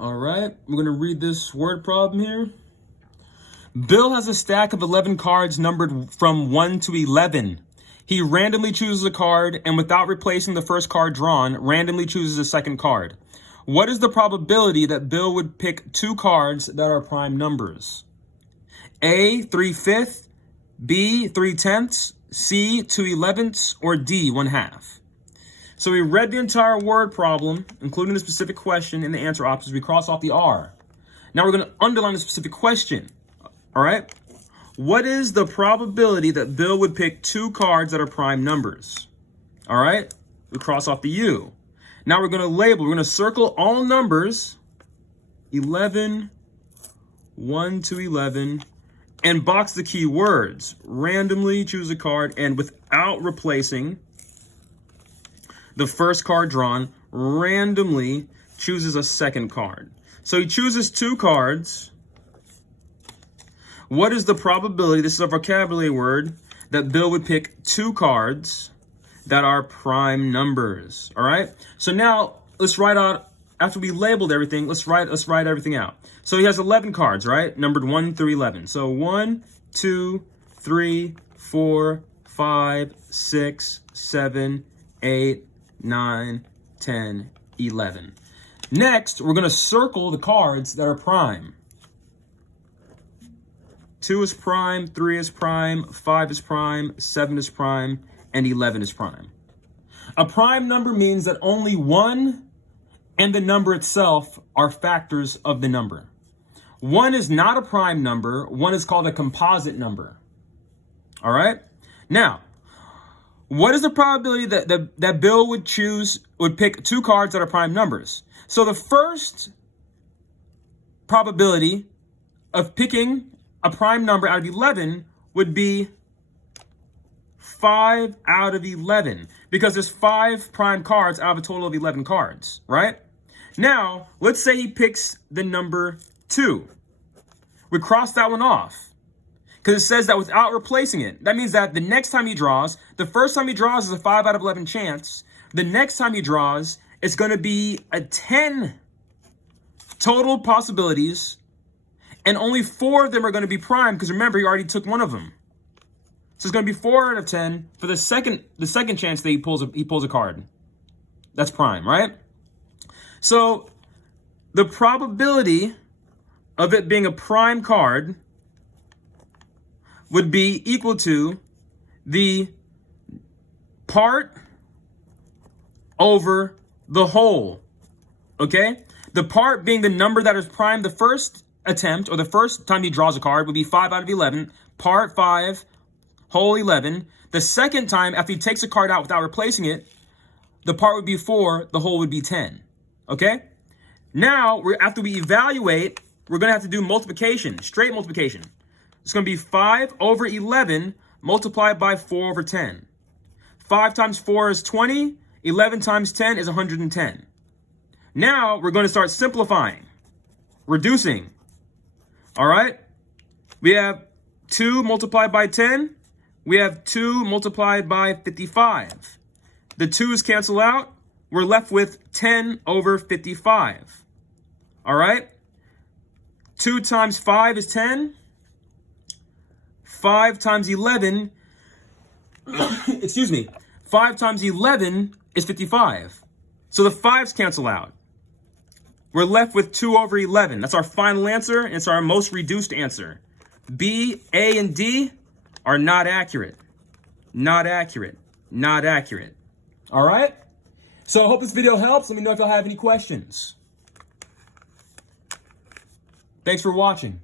All right, we're going to read this word problem here. Bill has a stack of 11 cards numbered from 1 to 11. He randomly chooses a card and without replacing the first card drawn, randomly chooses a second card. What is the probability that Bill would pick two cards that are prime numbers? A, 3/5, B, 3/10, C, 2/11, or D, 1/2? So we read the entire word problem, including the specific question and the answer options. We cross off the R. Now we're going to underline the specific question. All right? What is the probability that Bill would pick two cards that are prime numbers? All right? We cross off the U. Now we're going to label. We're going to circle all numbers, 11, 1 to 11, and box the key words. Randomly choose a card and without replacing the first card drawn, randomly chooses a second card. So he chooses two cards. What is the probability, this is a vocabulary word, that Bill would pick two cards that are prime numbers? All right? So now let's write out, after we labeled everything, let's write everything out. So he has 11 cards, right? Numbered 1 through 11. So 1, 2, 3, 4, 5, 6, 7, 8, 9, 10, 11. Next, we're going to circle the cards that are prime. 2 is prime, 3 is prime, 5 is prime, 7 is prime, and 11 is prime. A prime number means that only 1 and the number itself are factors of the number. 1 is not a prime number. 1 is called a composite number. All right? Now, what is the probability that Bill would pick two cards that are prime numbers? So the first probability of picking a prime number out of 11 would be 5 out of 11, because there's 5 prime cards out of a total of 11 cards, right? Now, let's say he picks the number 2. We cross that one off, because it says that without replacing it. That means that the next time he draws, the first time he draws is a 5 out of 11 chance. The next time he draws, it's going to be a 10 total possibilities, and only 4 of them are going to be prime, because remember, he already took one of them. So it's going to be 4 out of 10 for the second chance that he pulls a card. That's prime, right? So the probability of it being a prime card would be equal to the part over the whole, okay? The part being the number that is prime the first attempt, or the first time he draws a card, would be 5 out of 11, part 5, whole 11. The second time, after he takes a card out without replacing it, the part would be 4, the whole would be 10, okay? Now, after we evaluate, we're going to have to do multiplication, straight multiplication. It's going to be 5 over 11 multiplied by 4 over 10. 5 times 4 is 20. 11 times 10 is 110. Now we're going to start simplifying, reducing. All right? We have 2 multiplied by 10. We have 2 multiplied by 55. The 2's cancel out. We're left with 10 over 55. All right? 2 times 5 is 10. 5 times 11, excuse me, 5 times 11 is 55. So the 5's cancel out. We're left with 2 over 11. That's our final answer, and it's our most reduced answer. B, A, and D are not accurate. Not accurate. Not accurate. All right? So I hope this video helps. Let me know if y'all have any questions. Thanks for watching.